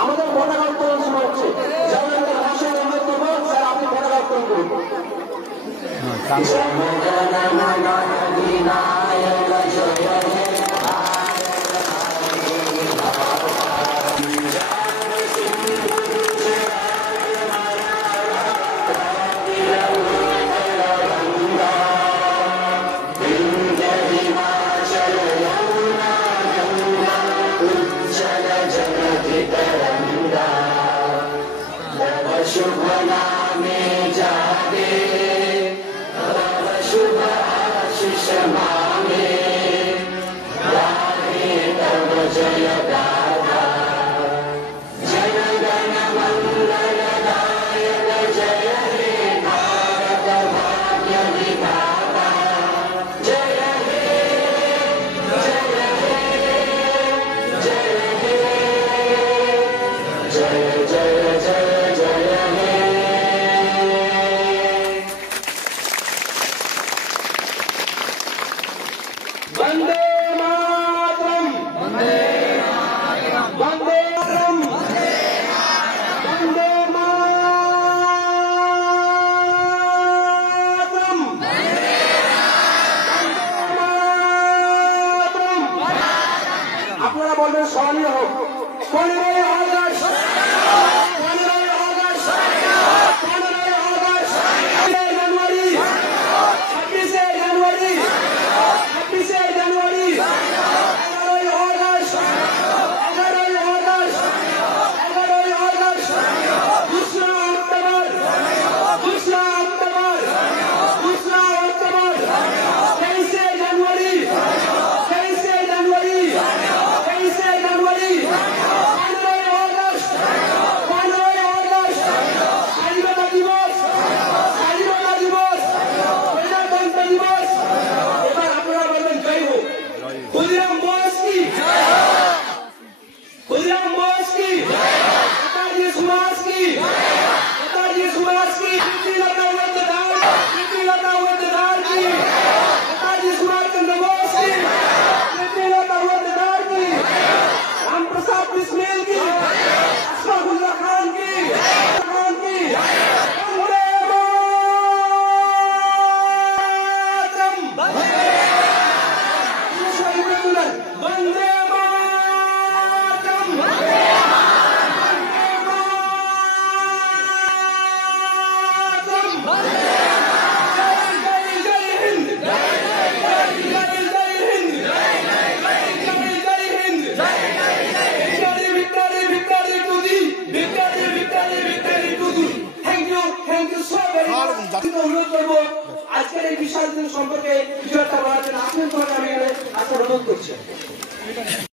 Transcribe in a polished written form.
আমাদের পতাকা উত্তোলন শুরু হচ্ছে। যারা ভাষণ অনুরোধ করবো স্যার আপনি পতাকা উত্তোলন করুন। शुभ नामे जागे शुभ आशीष मांगे गाहे तब जय गाथा जय गण मंगल दायक जय हे भारत भाग्य विधाता जय हे जय हे जय हे जय जय जय वंदे मातरम वंदे मातरम वंदे मातरम আপনারা বলবেন স্মরণীয় হোক 15ই আগস্ট 15ই আগস্ট 15ই আগস্ট জানুয়ারি 26শে জানুয়ারি 26শে জানুয়ারি 11ই আগস্ট 11ই আগস্ট 11ই আগস্ট 2রা অক্টোবর 2রা অক্টোবর 2রা অক্টোবর 23শে জানুয়ারি 23শে জানুয়ারি 23শে জানুয়ারি 15ই আগস্ট 15ই আগস্ট স্বাধীনতা দিবস স্বাধীনতা দিবস প্রজাতন্ত্র দিবস এবার আপনারা বলবেন জয় হোক ক্ষুদিরাম বোস কি ক্ষুদিরাম বোস কি নেতাজি সুভাষ কি নেতাজি সুভাষ কি প্রীতিলতা ওয়েদেদার কি নেতাজি সুভাষ চন্দ্র বোস কি প্রীতিলতা ওয়েদেদার কি रामप्रसाद बिस्मिल की अशफाकुल्लाह खान की वंदे मातरम वंदे मातरम जय हिंद जय हिंद जय हिंद অনুরোধ করবো আজকের এই বিশাল দিন সম্পর্কে কিছু একটা বলার জন্য আপনার তোমাকে আমি আজকে অনুরোধ করছি।